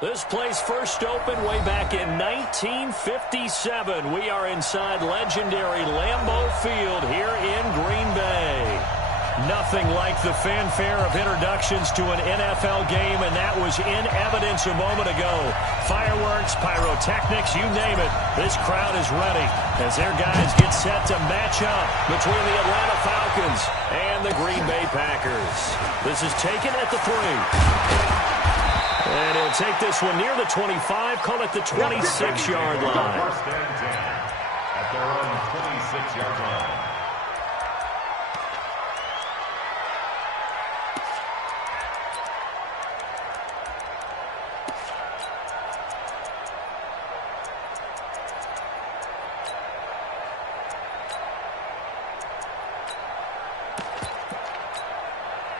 This place first opened way back in 1957. We are inside legendary Lambeau Field here in Green Bay. Nothing like the fanfare of introductions to an NFL game, and that was in evidence a moment ago. Fireworks, pyrotechnics, you name it. This crowd is ready as their guys get set to match up between the Atlanta Falcons and the Green Bay Packers. This is taken at the 3. And he'll take this one near the 25, call it the 26-yard line. First and 10 at their own 26-yard line.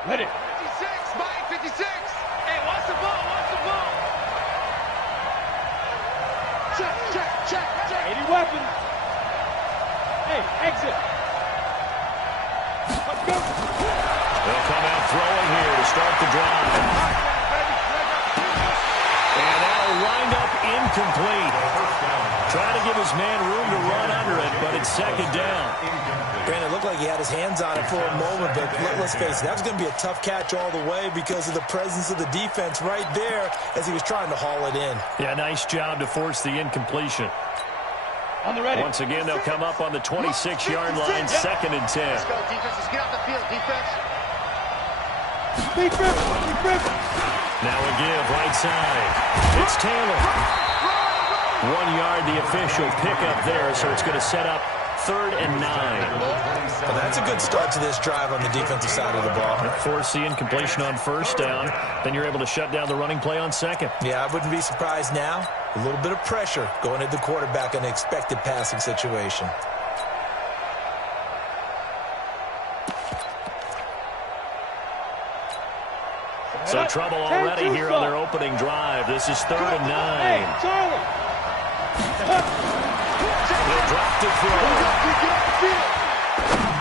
Ready. 56, Mike, 56. Hey, watch the ball, watch the ball. Check, check, check, check. 80 weapons. Hey, exit. Let's go. They'll come out throwing here to start the drive. And that'll wind up incomplete. Trying to give his man room to run under it, but it's second down. Brandon, it looked like he had his hands on it for a moment, but let's face it, that was going to be a tough catch all the way because of the presence of the defense right there as he was trying to haul it in. Yeah, nice job to force the incompletion. On the ready. Once again, they'll come up on the 26-yard line, second and 10. Let's go, defense. Let's get out the field, defense. Deep. Now a give, right side. It's Taylor. 1 yard, the official pickup there, so it's going to set up 3rd and 9. Well, that's a good start to this drive on the defensive side of the ball. Force the incompletion on first down. Then you're able to shut down the running play on second. Yeah, I wouldn't be surprised now. A little bit of pressure going at the quarterback in an expected passing situation. So trouble already here on their opening drive. This is 3rd and 9. Hey, Charlie. He'll drop to throw.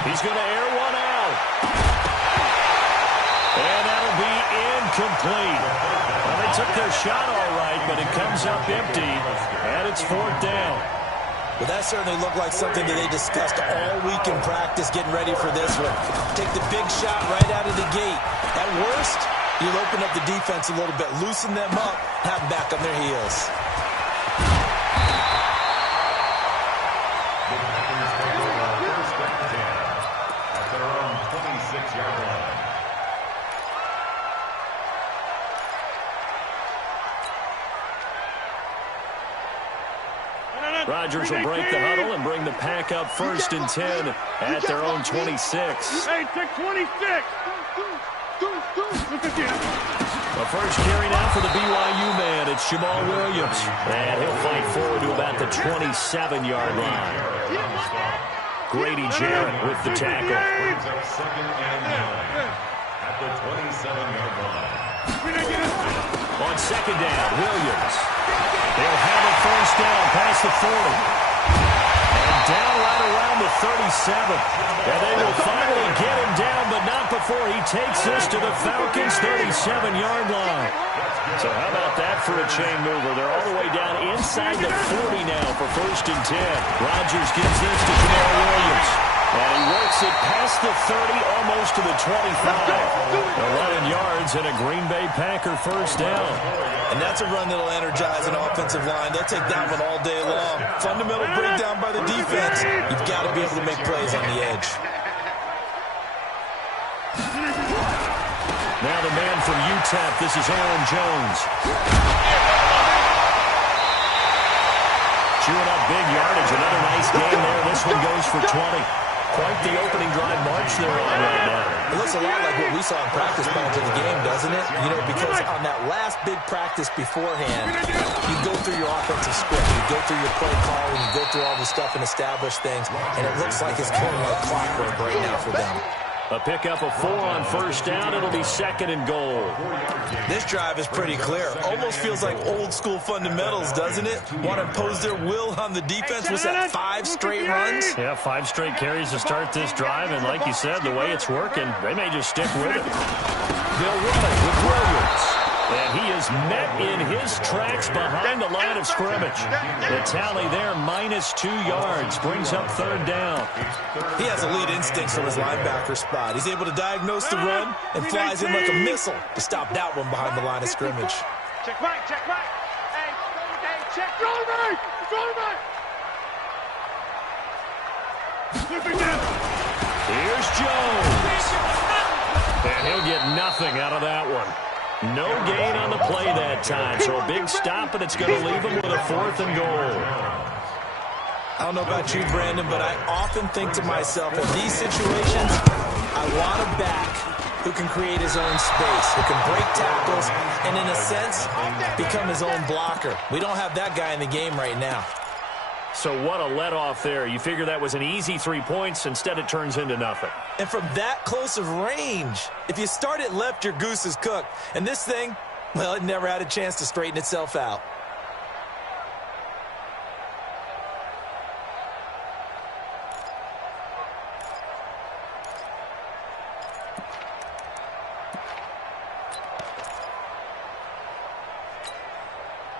He's going to air one out. And that'll be incomplete. Well, they took their shot all right, but it comes up empty, and it's 4th down. Well, that certainly looked like something that they discussed all week in practice, getting ready for this one. Take the big shot right out of the gate. At worst, you'll open up the defense a little bit, loosen them up, have them back on their heels. Rodgers will break the huddle and bring the pack up 1st and 10 at their own 26. Hey, take 26. The first carry now for the BYU man. It's Jamal Williams. And he'll fight forward to about the 27-yard line. Grady Jarrett with the tackle. Second and 9 at the 27-yard line. On second down, Williams. They'll have a first down past the 40. And down right around the 37. And they will finally get him down, but not before he takes this to the Falcons' 37-yard line. So how about that for a chain mover? They're all the way down inside the 40 now for 1st and 10. Rodgers gives this to Jamal Williams. And he works it past the 30, almost to the 25. 11 yards and a Green Bay Packer first down. And that's a run that'll energize an offensive line. They'll take that one all day long. Fundamental breakdown by the defense. You've got to be able to make plays on the edge. Now the man from UTEP, this is Aaron Jones. Chewing up big yardage, another nice game there. This one goes for 20. Quite the opening drive march they're on right now. It looks a lot like what we saw in practice prior to the game, doesn't it? You know, because on that last big practice beforehand, you go through your offensive script, you go through your play calling, you go through all the stuff and establish things, and it looks like it's going like clockwork right now for them. A pickup of 4 on first down. It'll be 2nd and goal. This drive is pretty clear. Almost feels like old school fundamentals, doesn't it? Want to impose their will on the defense. Was that 5 straight runs? Yeah, 5 straight carries to start this drive. And like you said, the way it's working, they may just stick with it. They'll run it with Williams. And he is met in his tracks behind the line of scrimmage. The tally there, -2 yards, brings up 3rd down. He has elite instincts from his linebacker spot. He's able to diagnose the run and flies in like a missile to stop that one behind the line of scrimmage. Check right, check right. Hey, check. Go right! Go right! Here's Jones. And he'll get nothing out of that one. No gain on the play that time, so a big stop, and it's going to leave him with a 4th and goal. I don't know about you, Brandon, but I often think to myself, in these situations, I want a back who can create his own space, who can break tackles, and in a sense, become his own blocker. We don't have that guy in the game right now. So what a let-off there. You figure that was an easy 3 points. Instead, it turns into nothing. And from that close of range, if you start it left, your goose is cooked. And this thing, well, it never had a chance to straighten itself out.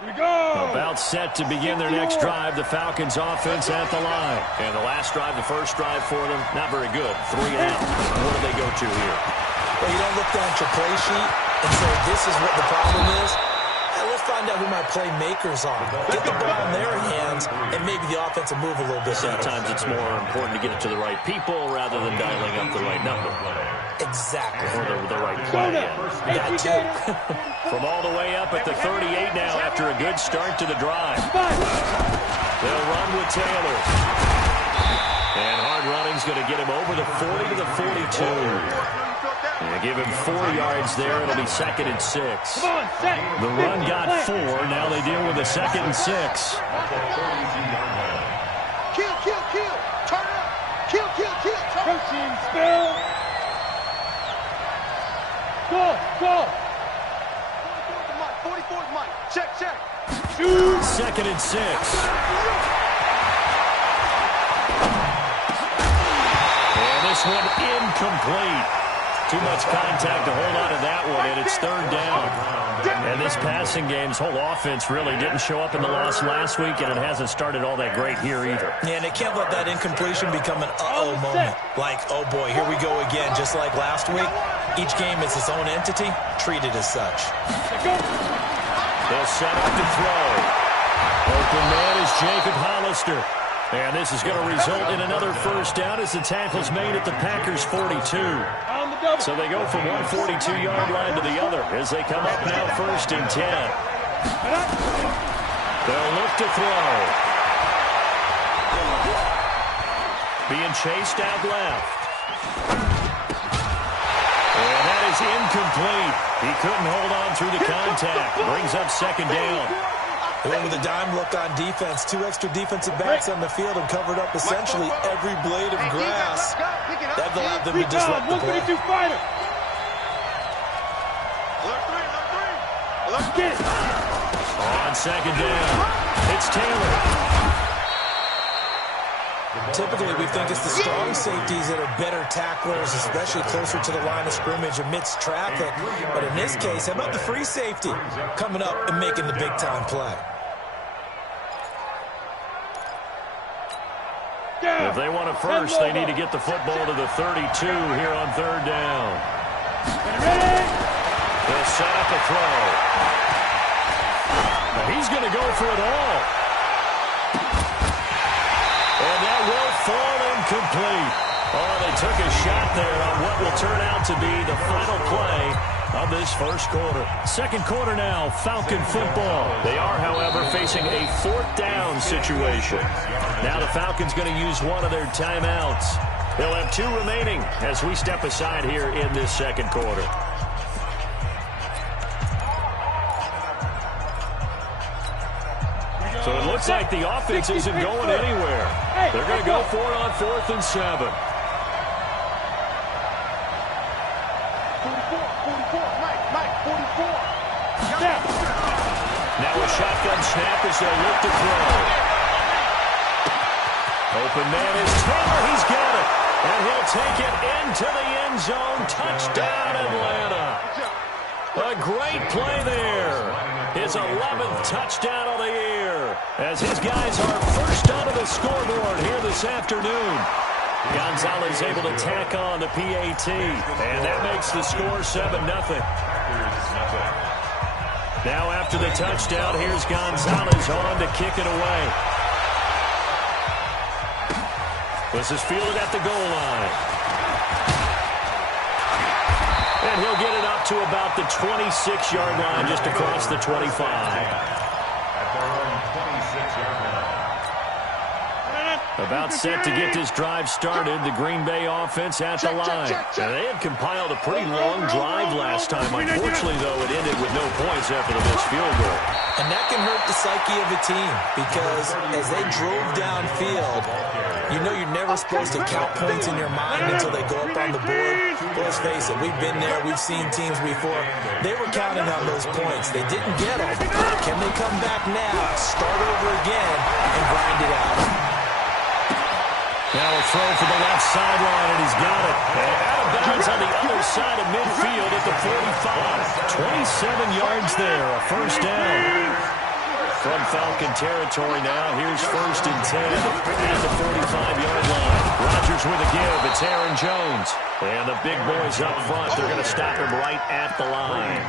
About set to begin their next drive, the Falcons offense at the line. And the last drive, the first drive for them, not very good. 3 out. What do they go to here? Well, you don't look down at your play sheet and say, this is what the problem is. Let's find out who my playmakers are. Get the ball in their hands, and maybe the offense will move a little bit. Sometimes it's more important to get it to the right people rather than dialing up the right number. Exactly. Or the right play. That too. From all the way up at the 38 now after a good start to the drive. They'll run with Taylor. And hard running's going to get him over the 40 to the 42. And give him 4 yards there. It'll be 2nd and 6. The run got 4. Now they deal with a 2nd and 6. Kill. Turn up. Kill. Coaching spell. Go. 44's Mike. Check. 2nd and 6. And this one incomplete. Too much contact to hold on to that one, and it's 3rd down. And this passing game's whole offense really didn't show up in the loss last week, and it hasn't started all that great here either. Yeah, and they can't let that incompletion become an uh-oh moment. Like, oh boy, here we go again, just like last week. Each game is its own entity, treated as such. They'll set up to throw. Open man is Jacob Hollister. And this is going to result in another 1st down as the tackle's made at the Packers' 42. So they go from one 42-yard line to the other as they come up now 1st and 10. They'll look to throw. Being chased out left. And that is incomplete. He couldn't hold on through the contact. Brings up 2nd down. They went with a dime look on defense. 2 extra defensive backs on the field and covered up essentially every blade of grass. That allowed them to disrupt the play. Get it. On 2nd down, it's Taylor. Typically, we think it's the strong safeties that are better tacklers, especially closer to the line of scrimmage amidst traffic. But in this case, how about the free safety coming up and making the big-time play? If they want a first, they need to get the football to the 32 here on 3rd down. They'll set up a throw. Now he's going to go for it all. And that will fall incomplete. Oh, they took a shot there on what will turn out to be the final play of this 1st quarter. 2nd quarter now, Falcon football. They are, however, facing a 4th down situation. Now the Falcons going to use one of their timeouts. They'll have 2 remaining as we step aside here in this 2nd quarter. So it looks like the offense isn't going anywhere. They're going to go for it on 4th and 7. 44. Now a shotgun snap as they look to throw. Open man is Taylor. He's got it. And he'll take it into the end zone. Touchdown, Atlanta. A great play there. His 11th touchdown of the year, as his guys are first onto the scoreboard here this afternoon. Gonzalez able to tack on the PAT, and that makes the score 7-0. Now after the touchdown, here's Gonzalez on to kick it away. This is fielded at the goal line. And he'll get it up to about the 26-yard line, just across the 25. At their own 26-yard line. About set to get this drive started, the Green Bay offense at the line. Now, they had compiled a pretty long drive last time. Unfortunately, though, it ended with no points after the missed field goal. And that can hurt the psyche of a team, because as they drove downfield, you know you're never supposed to count points in your mind until they go up on the board. But let's face it, we've been there. We've seen teams before. They were counting on those points. They didn't get them. Can they come back now, start over again, and grind it out? Now a throw for the left sideline, and he's got it. And out of bounds on the other side of midfield at the 45. 27 yards there, a first down. From Falcon territory now, here's 1st and 10 at the 45-yard line. Rodgers with a give. It's Aaron Jones. And the big boys up front, they're going to stop him right at the line.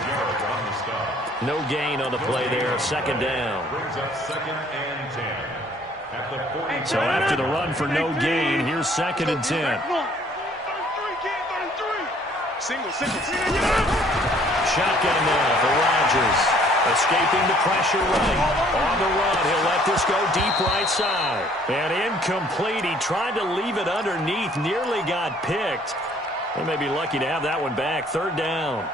No gain on the play there, 2nd down. Brings up 2nd and 10. So after the run for no gain, here's 2nd and 10. Single. Shotgun now for Rodgers. Escaping the pressure right. On the run, he'll let this go deep right side. And incomplete. He tried to leave it underneath, nearly got picked. They may be lucky to have that one back. 3rd down.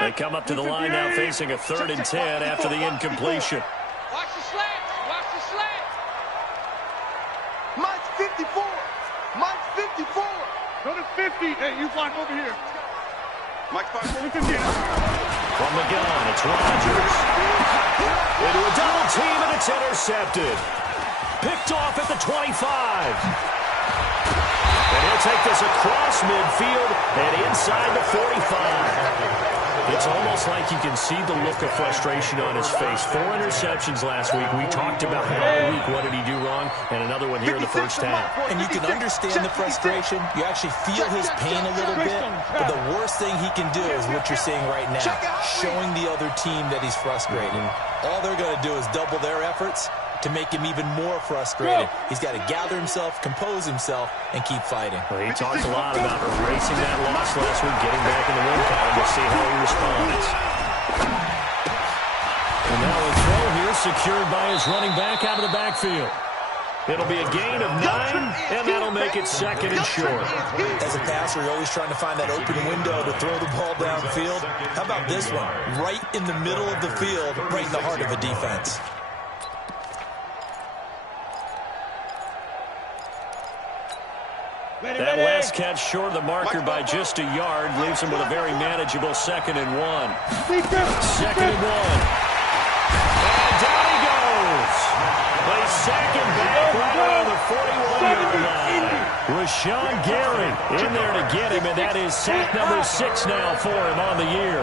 They come up to the line now facing a 3rd and 10 after the incompletion. Watch the slants. Watch the slants. Mike's 54. Mike's 54. Go to 50. Hey, you block over here. Mike's 54. From the gun, it's Rodgers. Into a double team, and it's intercepted. Picked off at the 25. And he'll take this across midfield and inside the 45. It's almost like you can see the look of frustration on his face. 4 interceptions last week. We talked about it all week. What did he do wrong? And another one here in the first half. And you can understand the frustration. You actually feel his pain a little bit. But the worst thing he can do is what you're seeing right now, showing the other team that he's frustrated. All they're going to do is double their efforts to make him even more frustrated. He's got to gather himself, compose himself, and keep fighting. Well, he talked a lot about erasing that loss last week, getting back in the win column. We'll see how he responds. And now a throw here secured by his running back out of the backfield. It'll be a gain of 9, and that'll make it 2nd and short. As a passer, you're always trying to find that open window to throw the ball downfield. How about this one? Right in the middle of the field, right in the heart of a defense. That last catch short of the marker by just a yard leaves him with a very manageable 2nd and 1. 2nd and 1. And down he goes. They sack him back right around the 41-yard line. Rashawn Gary in there to get him, and that is sack number 6 now for him on the year.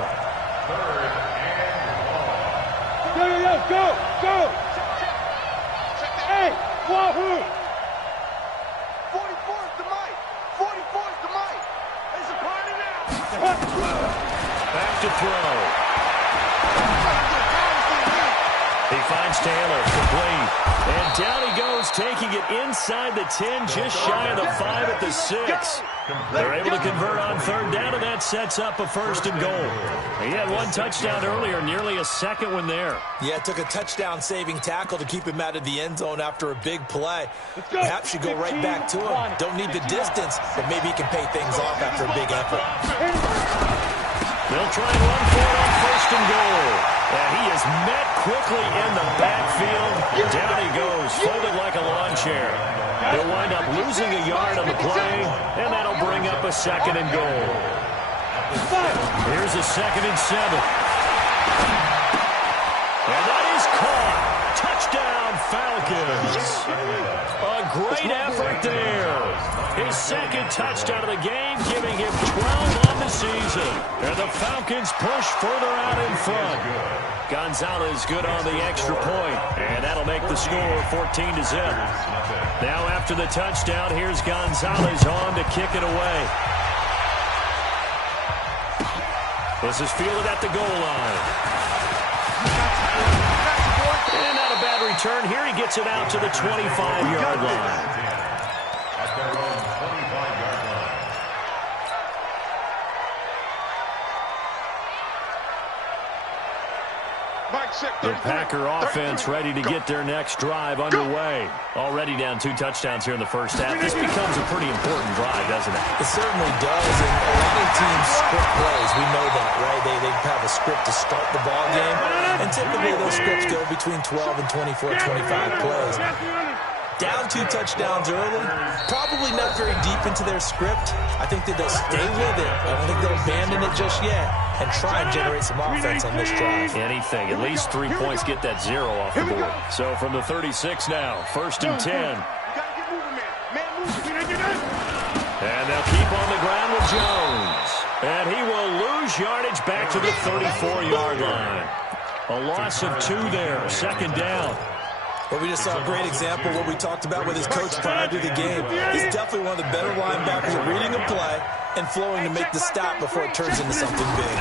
Go. Hey, wahoo! 44 is the Mike. 44 is the Mike. It's a party now. Back to throw. He finds Taylor, complete. And down he goes, taking it inside the 10, just shy of the 5 at the 6. They're able to convert on 3rd down, and that sets up a 1st and goal. He had 1 touchdown earlier, nearly a 2nd one there. Yeah, it took a touchdown-saving tackle to keep him out of the end zone after a big play. Perhaps you go right back to him. Don't need the distance, but maybe he can pay things off after a big effort. They'll try and run for it on 1st and goal. And he is met quickly in the backfield. Down he goes, folded like a lawn chair. He'll wind up losing a yard on the play, and that'll bring up a 2nd and goal. Here's a 2nd and 7. And that is caught. Touchdown, Falcons. A great effort there. His 2nd touchdown of the game, giving him 12 on the season. And the Falcons push further out in front. Gonzalez good on the extra point. And that'll make the score 14-0. Now after the touchdown, here's Gonzalez on to kick it away. This is fielded at the goal line. And not a bad return. Here he gets it out to the 25-yard line. At their own 25-yard line. The Packer offense ready to get their next drive underway. Already down 2 touchdowns here in the first half. This becomes a pretty important drive, doesn't it? It certainly does, and a lot of teams script plays. We know that, right? They have a script to start the ball game, and typically those scripts go between 12 and 24, 25 plays. Down 2 touchdowns early, probably not very deep into their script. I think that they'll stay with it. I don't think they'll abandon it just yet and try and generate some offense on this drive. Anything. At least 3 points get that 0 off the board. So from the 36 now, 1st and 10. And they'll keep on the ground with Jones. And he will lose yardage back to the 34-yard line. A loss of 2 there, 2nd down. Well, we just saw a great example of what we talked about with his coach prior to the game. He's definitely one of the better linebackers at reading a play and flowing to make the stop before it turns into something big.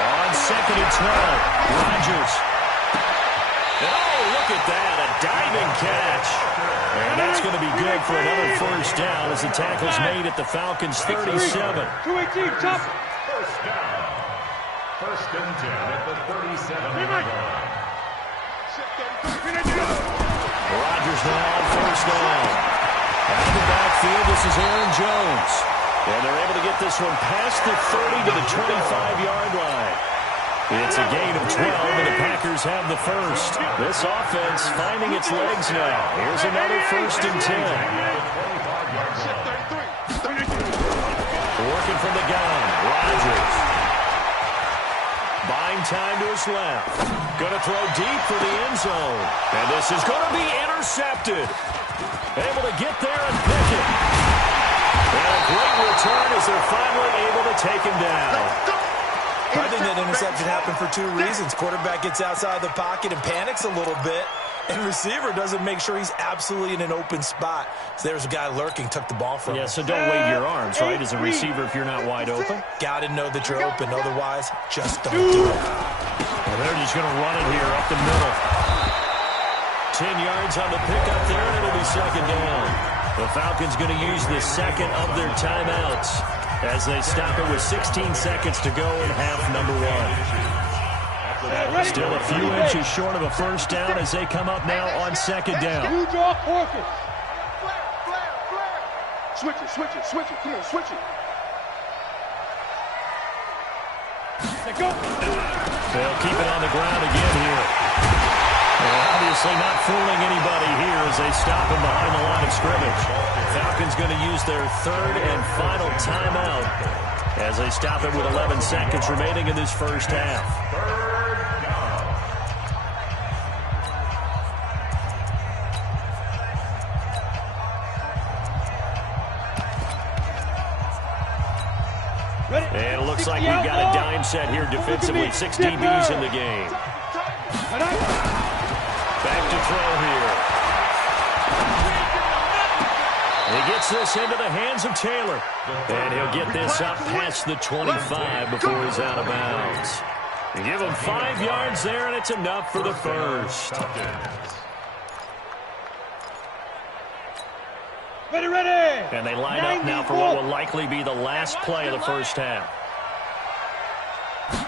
On 2nd and 12, Rodgers. Oh, look at that, a diving catch. And that's going to be good for another 1st down as the tackle's made at the Falcons' 37. 218, chop. 1st down. 1st and 10 at the 37-yard line. Rodgers now on 1st down. Out of the backfield, this is Aaron Jones. And they're able to get this one past the 30 to the 25-yard line. It's a gain of 12, and the Packers have the 1st. This offense finding its legs now. Here's another 1st and 10. Working from the gun, Rodgers. Buying time to his left. Going to throw deep for the end zone. And this is going to be intercepted. Able to get there and pick it. And a great return as they're finally able to take him down. I think that interception happened for 2 reasons. Quarterback gets outside the pocket and panics a little bit. And receiver doesn't make sure he's absolutely in an open spot. So there's a guy lurking, took the ball from him. Yeah, so don't wave your arms, right, as a receiver if you're not wide open. Got to know that you're open. Otherwise, just don't do it. And they're just going to run it here up the middle. 10 yards on the pickup there, and it'll be 2nd down. The Falcons going to use the 2nd of their timeouts as they stop it with 16 seconds to go in half number 1. Still a few inches short of a 1st down as they come up now on 2nd down. You draw focus. Switch it. Come on, switch it. Let go. They'll keep it on the ground again here. And obviously not fooling anybody here as they stop him behind the line of scrimmage. Falcons going to use their 3rd and final timeout as they stop it with 11 seconds remaining in this 1st half. And it looks like we've got a dime set here defensively. 6 DBs in the game. Back to throw here. He gets this into the hands of Taylor. And he'll get this up past the 25 before he's out of bounds. They give him 5 yards there, and it's enough for the 1st. Ready. And they line up now for what will likely be the last play of the 1st half.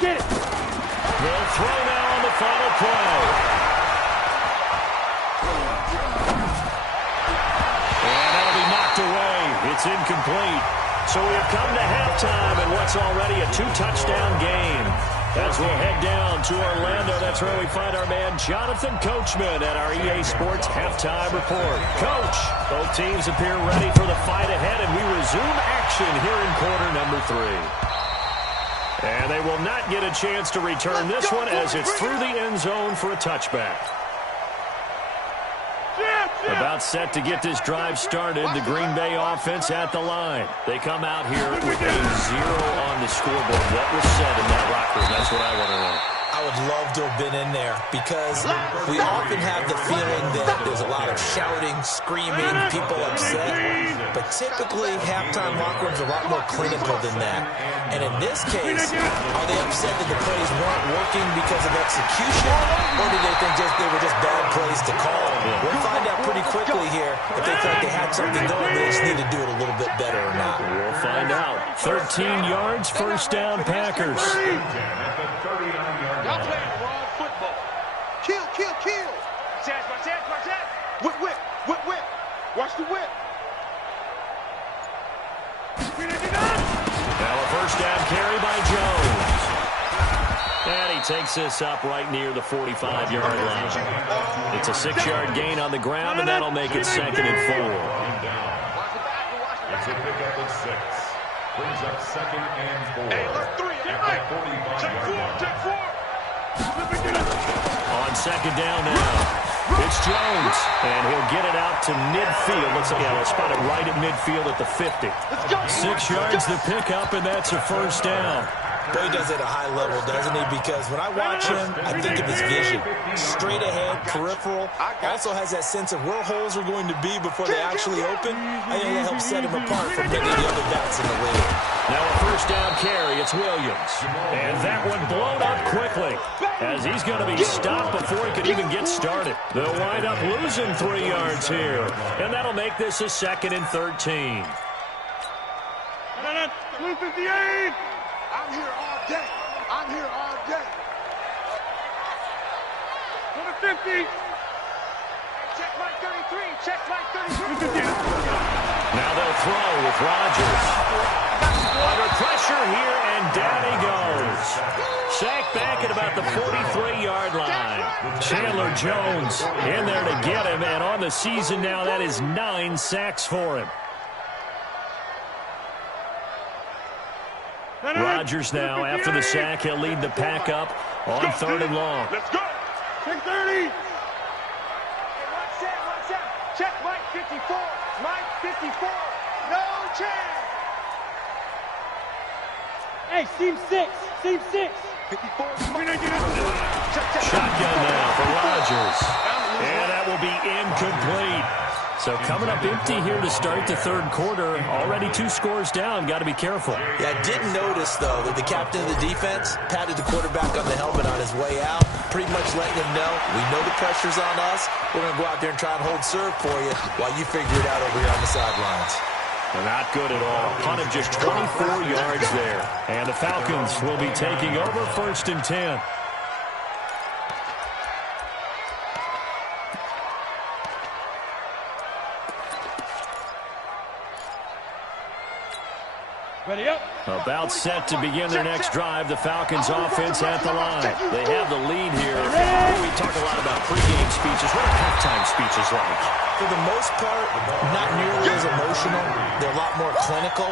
Get it. They'll throw now on the final play. And that'll be knocked away. It's incomplete. So we have come to halftime in what's already a 2-touchdown game. As we'll head down to Orlando, that's where we find our man Jonathan Coachman at our EA Sports Halftime Report. Coach, both teams appear ready for the fight ahead, and we resume action here in quarter number 3. And they will not get a chance to return this one as it's through the end zone for a touchback. About set to get this drive started, the Green Bay offense at the line. They come out here with a 0 on the scoreboard. What was said in that locker room? That's what I want to know. I would love to have been in there because we often have the feeling that there's a lot of shouting, screaming, people upset. But typically, halftime locker rooms are a lot more clinical than that. And in this case, are they upset that the plays weren't working because of execution? Or did they think they were just bad plays to call? We'll find out pretty quickly here if they thought they had something going, they just need to do it a little bit better or not. We'll find out. 13 yards, first down, Packers. Y'all playing the wrong football. Kill. Whip. Watch the whip. Now a first down carry by Jones. And he takes this up right near the 45-yard line. It's a 6-yard gain on the ground, and that'll make it 2nd and 4. It's a pickup of 6. Brings up 2nd and 4. Hey, look, 3. Check 4. On 2nd down now. It's Jones, and he'll get it out to midfield. Looks like they'll spot it right at midfield at the 50. 6 yards the pickup, and that's a first down. Boy, he does it at a high level, doesn't he? Because when I watch him, I think of his vision. Straight ahead, peripheral. Also has that sense of where holes are going to be before they actually open. I think that helps set him apart from many of the other backs in the league. Now a first down carry. It's Williams. And that one blown up quickly as he's going to be stopped before he could even get started. They'll wind up losing 3 yards here. And that'll make this a 2nd and 13. Blue 58. I'm here all day. Number 50. Check Mike 33. Now they'll throw with Rodgers. Under pressure here, and down he goes. Sacked back at about the 43-yard line. Chandler Jones in there to get him, and on the season now, that is 9 sacks for him. Rodgers now, after the sack, he'll lead the pack up on 3rd and long. Let's go. Check 30. Watch out. Check Mike 54. Mike 54. No chance. Hey, seam 6. 54. Shotgun now for Rodgers. And that will be incomplete. So coming up empty here to start the 3rd quarter. Already 2 scores down. Got to be careful. Yeah, I did notice, though, that the captain of the defense patted the quarterback on the helmet on his way out, pretty much letting him know, we know the pressure's on us. We're going to go out there and try and hold serve for you while you figure it out over here on the sidelines. Not good at all. Punt of just 24 yards there. And the Falcons will be taking over 1st and 10. Ready up. About set to begin their next drive, the Falcons offense at the line. They have the lead here. We talk a lot about pregame speeches. What are halftime speeches like? For the most part, not nearly as emotional. They're a lot more clinical.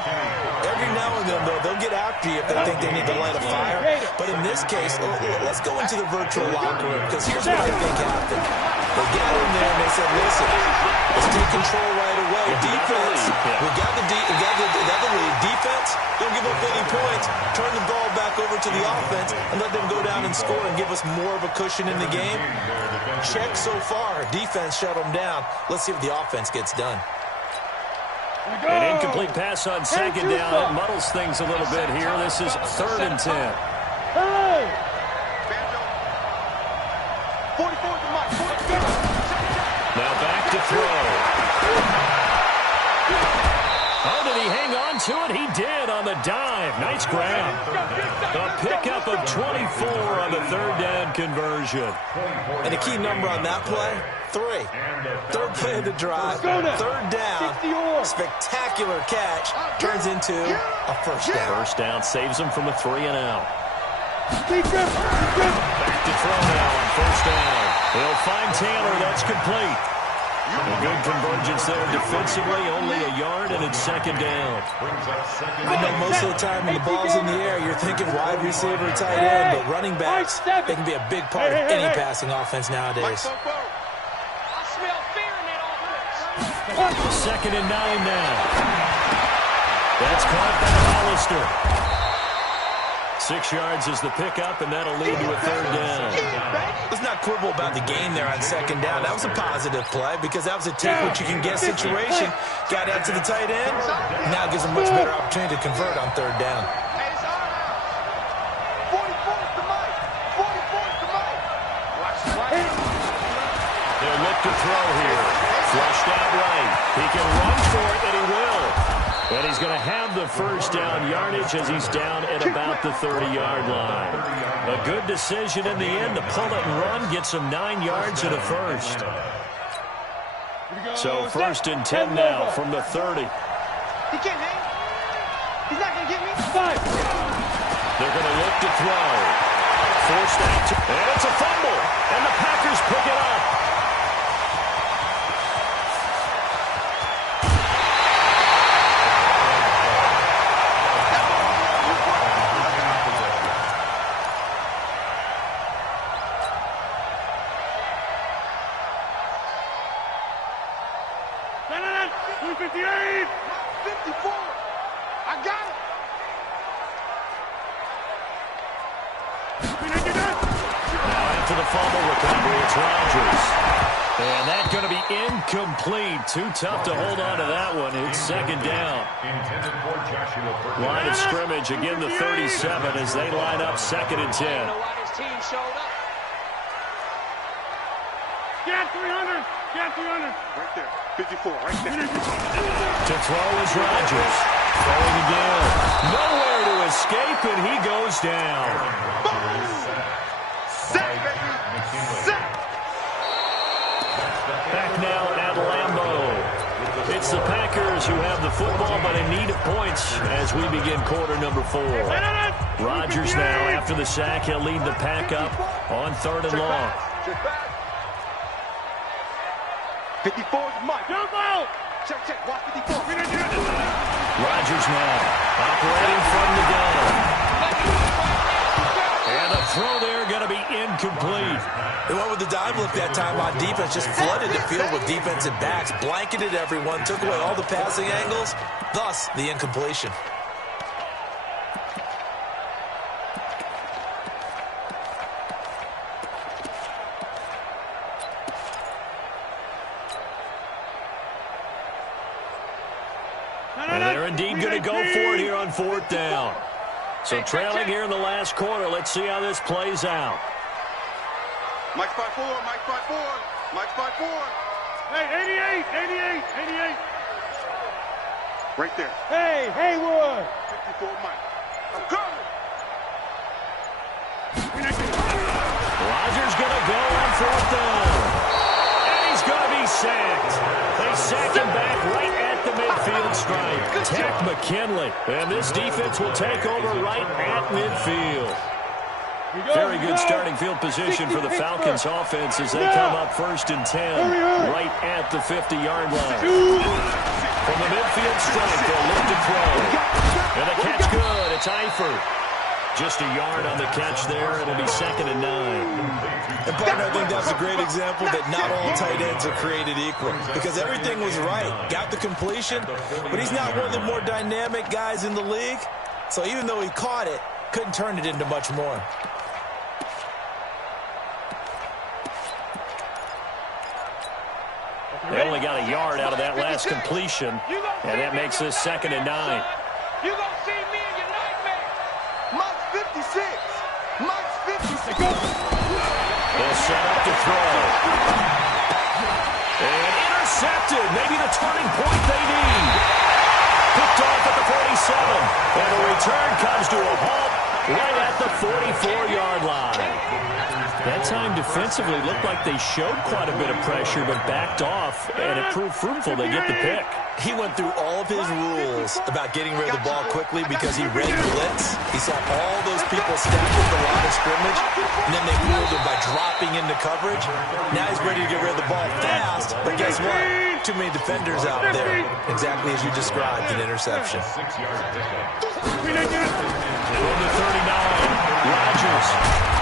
Every now and then, though, they'll get after you if they think they need to light a fire. But in this case, let's go into the virtual locker room, because here's what I think happened. They got in there and they said, listen, let's take control right away. Defense, we got the lead. Defense, don't give up any points. Turn the ball back over to the offense and let them go down and score and give us more of a cushion in the game. Check so far. Defense shut them down. Let's see if the offense gets done. An incomplete pass on 2nd down. It muddles things a little bit here. This is 3rd and 10. Hey. 44 to Mike. 44. Now back to throw. Oh, did he hang on to it? He did on the dive. Nice grab. A pickup of 24 on the 3rd down conversion. And the key number on that play, 3. 3rd play of the drive, 3rd down, spectacular catch, turns into a first down. First down saves him from a 3-and-out. Keep grip. Back to throw now on 1st down. He'll find Taylor. That's complete. A good convergence there defensively, only a yard, and it's second down. I know most of the time when the ball's in the air, you're thinking wide receiver, tight end, but running backs, they can be a big part of any passing offense nowadays. Second and 9 now. That's caught by Hollister. 6 yards is the pickup, and that'll lead to a third down. Let's not quibble about the gain there on second down. That was a positive play because that was a take-what-you-can-get situation. Got out to the tight end. Now gives him a much better opportunity to convert on third down. They'll look to throw here. Flushed out right. He can run for it, and he will. And he's going to have the first down yardage as he's down at about the 30-yard line. A good decision in the end to pull it and run, gets him 9 yards and a first. So first and 10 now from the 30. He can't hang. He's not going to get me. 5. They're going to look to throw. Forced out, and it's a fumble, and the Packers pick it up. Incomplete. Too tough to hold on to that one. It's second down. Line of scrimmage, again the 37 as they line up second and 10. Get 300. Get 300. Right there. 54. Right there. To throw is Rodgers. Throwing again. Nowhere to escape, and he goes down. Sack, baby. Sack. Back now at Lambeau. It's the Packers who have the football, but in need of points as we begin quarter number 4. Rodgers now, after the sack, he'll lead the pack up on third and long. 54 is Mike. Jump out. Check. Watch 54. Rodgers now, operating from the gun. And the throw there going to be incomplete. They went with the dive look that time on defense, just flooded the field with defensive backs, blanketed everyone, took away all the passing angles, thus the incompletion. And they're indeed going to go for it here on fourth down. So trailing here in the last quarter. Let's see how this plays out. Mike's by 4. Mike's by 4. Mike's by 4. Hey, 88. Right there. Hey, Haywood. 54 Mike. I'm coming. Rodgers going to go on fourth down. And he's going to be sacked. They sack him back right at the midfield stripe. Tech McKinley. And this defense will take over right at midfield. Very good starting field position for the Falcons offense as they come up first and 10 right at the 50-yard line. From the midfield stripe, they'll look to throw. And the catch good. It's Eifert. Just a yard on the catch there. It'll be second and 9. And partner, I think that's a great example that not all tight ends are created equal because everything was right. Got the completion, but he's not one of the more dynamic guys in the league. So even though he caught it, couldn't turn it into much more. They only got a yard out of that last completion, and that makes this second and 9. You gonna see me in your nightmare. Mike's 56. Mike's 56. They'll set up to throw. And intercepted. Maybe the turning point they need. Picked off at the 47. And the return comes to a halt right at the 44-yard line. That time defensively looked like they showed quite a bit of pressure but backed off, and it proved fruitful. They get the pick. He went through all of his rules about getting rid of the ball quickly because he read blitz. He saw all those people stacked at the line of scrimmage, and then they fooled him by dropping into coverage. Now he's ready to get rid of the ball fast, but guess what? Too many defenders out there. Exactly as you described, an interception. From the 39, Rodgers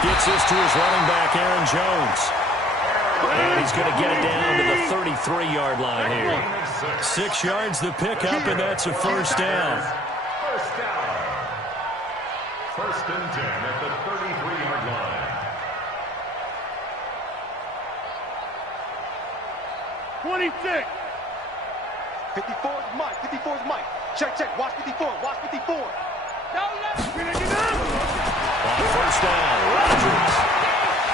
gets this to his running back, Aaron Jones. And he's going to get it down to the 33-yard line here. 6 yards the pickup, and that's a first down. First down. 1st and 10 at the 33-yard line. 26. 54 is Mike. 54 is Mike. Check, check. Watch 54. Watch 54. On first down, Rodgers.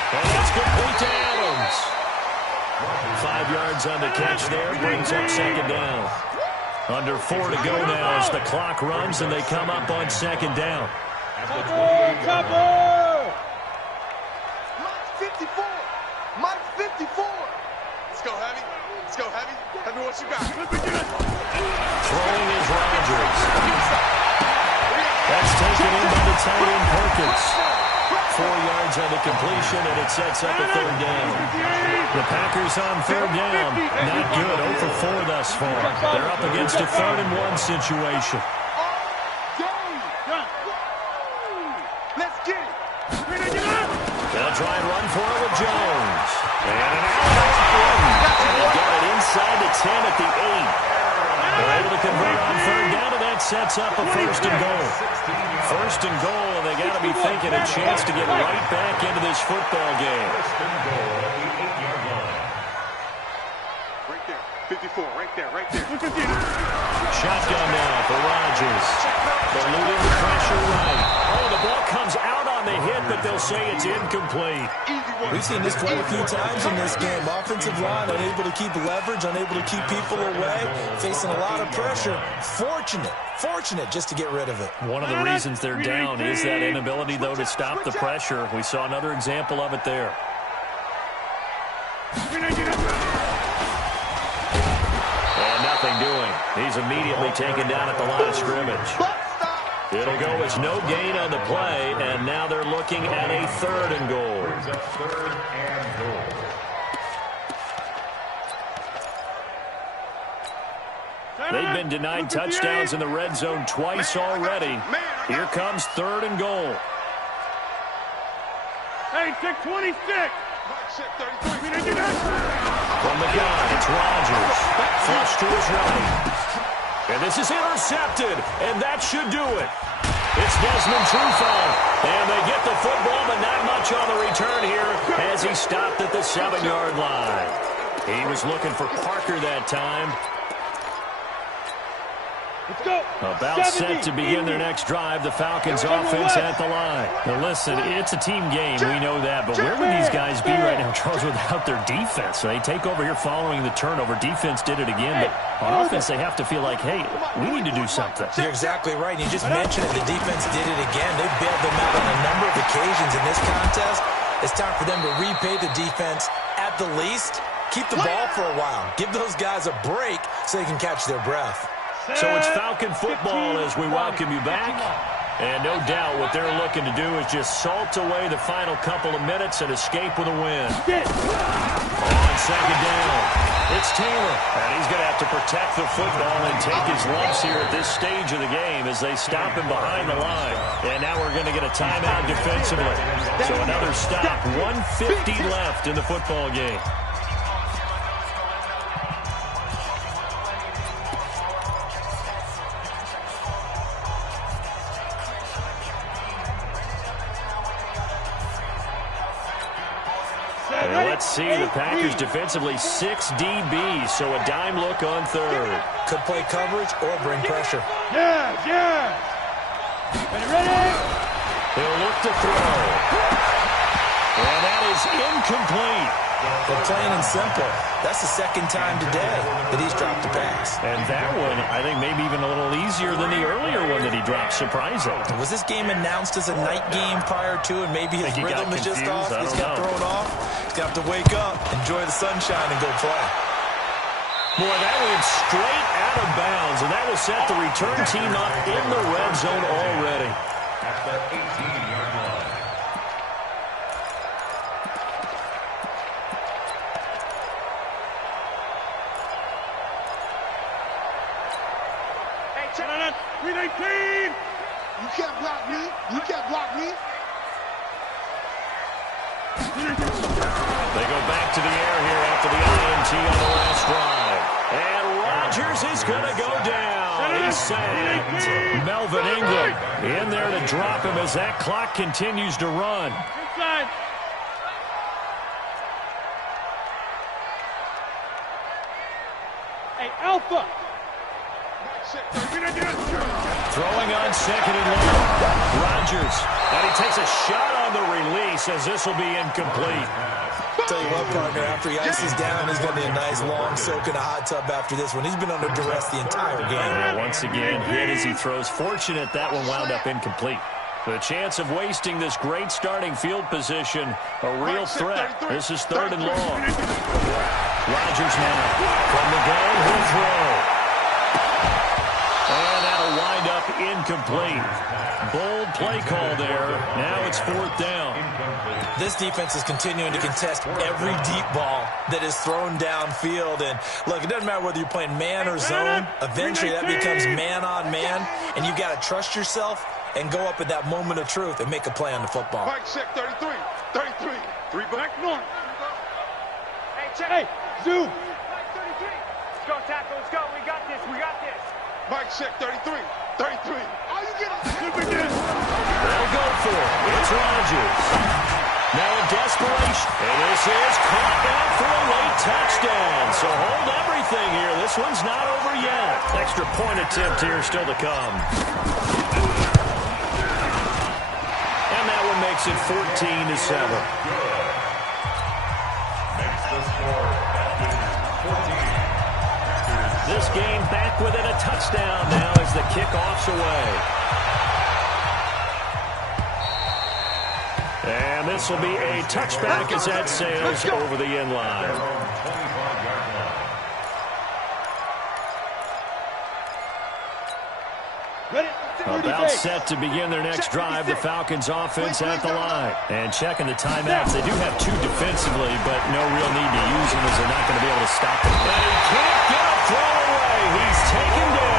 And that's complete to Adams. 5 yards on the catch there, brings up second down. Under 4 to go now as the clock runs and they come up on second down. Mike's 54. Mike's 54. Let's go, Heavy. Let's go, Heavy. Heavy, what you got? Throwing is Rodgers. That's taken in by the tight end Perkins. 4 yards on the completion, and it sets up a third down. The Packers on third down. Not good. 0 for 4 thus far. They're up against a 3rd and 1 situation. Let's get it. They'll try and run for it with Jones. And an out. And they got it inside the 10 at the 8. They're able to convert on third down, and that sets up a 1st and goal. 1st and goal, and they got to be thinking a chance to get right back into this football game. 1st and goal at the 8-yard line. Right there. 54. Right there. Right there. Shotgun now for Rodgers. Eluding the pressure right. Oh, the ball comes out on the hit, but they'll say it's incomplete. We've seen this quite a few times in this game. Offensive line unable to keep leverage, unable to keep people away, facing a lot of pressure. Fortunate just to get rid of it. One of the reasons they're down is that inability, though, to stop the pressure. We saw another example of it there. And nothing doing. He's immediately taken down at the line of scrimmage. It'll go as no gain on the play, and now they're looking at a 3rd and goal. Brings up 3rd and goal. They've been denied touchdowns in the red zone twice already. Here comes 3rd and goal. Hey, 626. From the gun, it's Rodgers. Flush to his right. And this is intercepted, and that should do it. It's Desmond Trufant, and they get the football, but not much on the return here as he stopped at the 7-yard line. He was looking for Parker that time. Let's go. About set to begin their next drive, the Falcons offense at the line. Now listen, it's a team game, we know that, but where would these guys be right now, Charles, without their defense? So they take over here following the turnover. Defense did it again, but on offense they have to feel like, hey, we need to do something. You're exactly right. You just mentioned it. The defense did it again. They bailed them out on a number of occasions in this contest. It's time for them to repay the defense at the least. Keep the ball for a while. Give those guys a break so they can catch their breath. So it's Falcon football as we welcome you back. And no doubt what they're looking to do is just salt away the final couple of minutes and escape with a win. On second down, it's Taylor. And he's going to have to protect the football and take his lumps here at this stage of the game as they stop him behind the line. And now we're going to get a timeout defensively. So another stop, 1:50 left in the football game. Let's see, the Packers defensively 6 DBs, so a dime look on third. Could play coverage or bring pressure. Yeah. Ready? He'll look to throw. And that is incomplete. But plain and simple, that's the 2nd time today that he's dropped a pass. And that one, I think, maybe even a little easier than the earlier one that he dropped, surprising. Was this game announced as a night game prior to, and maybe his rhythm is just off? He's got thrown off. He's got to wake up, enjoy the sunshine, and go play. Boy, that went straight out of bounds, and that will set the return team up in the red zone already. At the 18-yard line. Hey, check it out. 319. You can't block me. You can't block me. They go back to the air here after the INT on the last drive. And Rodgers is going to go down. He's sacked. Melvin Ingram in there to drop him as that clock continues to run. Inside. Hey, Alpha. Throwing on second and long. Rodgers. And he takes a shot on the release as this will be incomplete. Tell you what, partner, after he ices down, he's going to be a nice long soak in a hot tub after this one. He's been under duress the entire game. And once again, hit as he throws. Fortunate that one wound up incomplete. The chance of wasting this great starting field position, a real threat. This is third and long. Rodgers now from the gun, he'll throw. And that'll wind up incomplete. Bold play call there. Now it's fourth down. This defense is continuing to contest every deep ball that is thrown downfield. And, look, it doesn't matter whether you're playing man or zone. Eventually that becomes man-on-man, and you've got to trust yourself and go up at that moment of truth and make a play on the football. Mike check 33. 33. Three back north. Hey, check. Hey, zoom. Mike 33. Let's go, tackle. Let's go. We got this. We got this. Mike check 33. 33. All you get They'll go for it. It's Rodgers. Now in desperation. And this is caught down for a late touchdown. So hold everything here. This one's not over yet. Extra point attempt here still to come. And that one makes it 14-7. Makes the score at 14. This game back within a touchdown now as the kickoff's away. And this will be a touchback as that sails over the end line. About set to begin their next drive, the Falcons offense at the line. And checking the timeouts, they do have two defensively, but no real need to use them as they're not going to be able to stop them. And he can't get a throw away. He's taken down.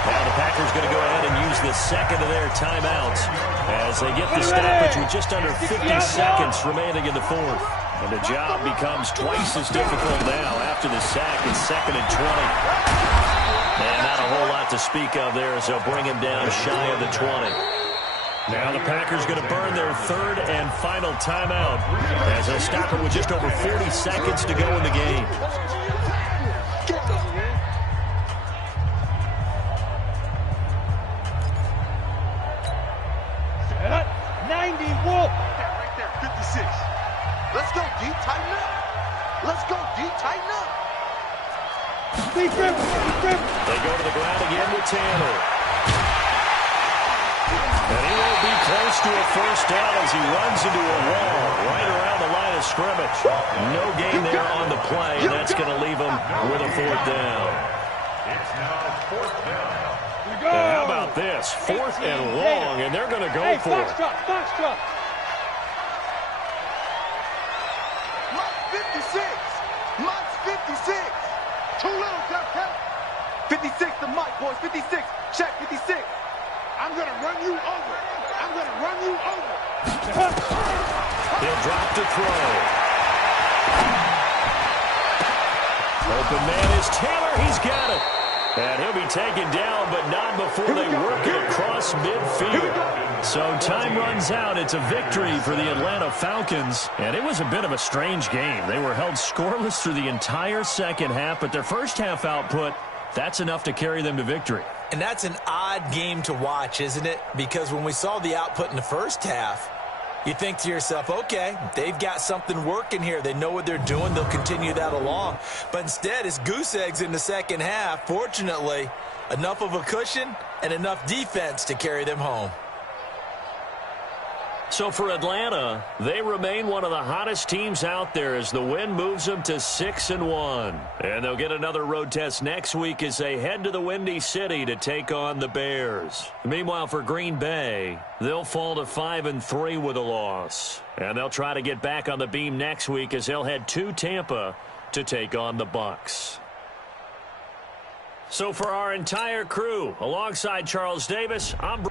Now the Packers going to go ahead and use the second of their timeouts as they get the stoppage with just under 50 seconds remaining in the fourth. And the job becomes twice as difficult now after the sack. It's 2nd and 20. And not a whole lot to speak of there as they'll bring him down shy of the 20. Now the Packers going to burn their third and final timeout as they'll stop it with just over 40 seconds to go in the game. Set up. 90 Wolf. Right there. 56. Let's go deep. Tighten up. Let's go deep. Tighten up. Deep grip. They go to the ground again with Tanner. And he won't be close to a first down as he runs into a wall right around the line of scrimmage. No gain there on the play, and that's going to leave him with a fourth down. It's now fourth down. And how about this? 4th and long, and they're going to go for it. Foxtrot. Mike 56. Mike's 56. Too little, count. 56 to Mike, boys. 56. Check 56. I'm going to run you over. He'll drop to throw. Open man is Taylor. He's got it. And he'll be taken down, but not before they work it across midfield. So time runs out. It's a victory for the Atlanta Falcons. And it was a bit of a strange game. They were held scoreless through the entire second half, but their first half output, that's enough to carry them to victory. And that's an odd game to watch, isn't it? Because when we saw the output in the first half, you think to yourself, okay, they've got something working here. They know what they're doing. They'll continue that along. But instead, it's goose eggs in the second half. Fortunately, enough of a cushion and enough defense to carry them home. So for Atlanta, they remain one of the hottest teams out there as the win moves them to 6-1. And they'll get another road test next week as they head to the Windy City to take on the Bears. Meanwhile, for Green Bay, they'll fall to 5-3 with a loss. And they'll try to get back on the beam next week as they'll head to Tampa to take on the Bucs. So for our entire crew, alongside Charles Davis, I'm